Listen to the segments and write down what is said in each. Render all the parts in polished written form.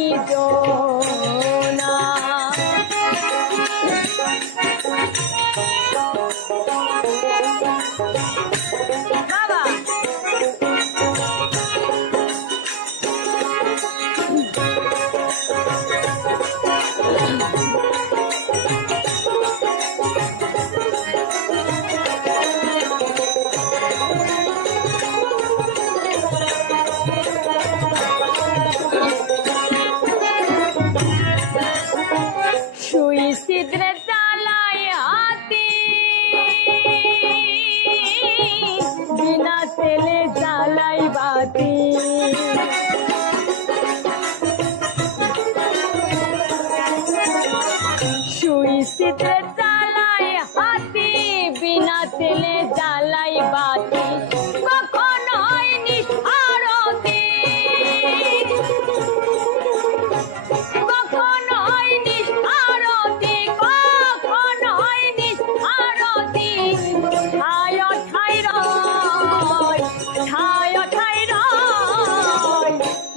কি জোনা বাবা সিদ্রে চালাই হাতি বিনা তেলে জ্বালাই বাতি সুই সিদ্রে চালাই হাতি বিনা তেলে জ্বালাই বাতি কখনোই নিঃসারতি কখনোই নিঃসারতি কখনোই নিঃসারতি ঠায় ঠাই রয় ঠায় ঠাই রয়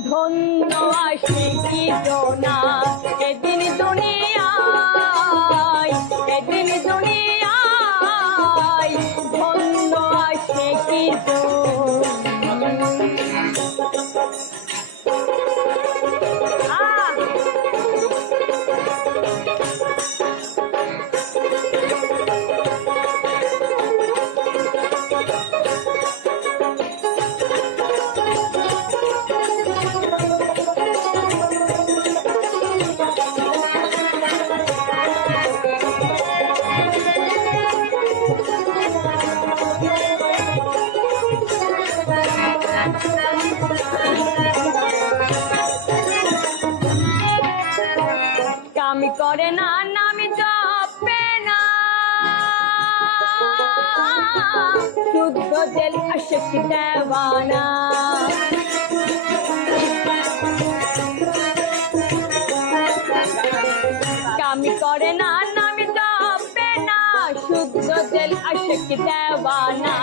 ধন্য আসে কি জোনা এদিন দুনিয়ায় এদিন দুনিয়ায় ধন্য আসে কি কামি করে না নামি জপে না শুদ্ধ দিল আশিক দেওয়ানা কামি করে না নামি জপে না শুদ্ধ দিল আশিক দেওয়ানা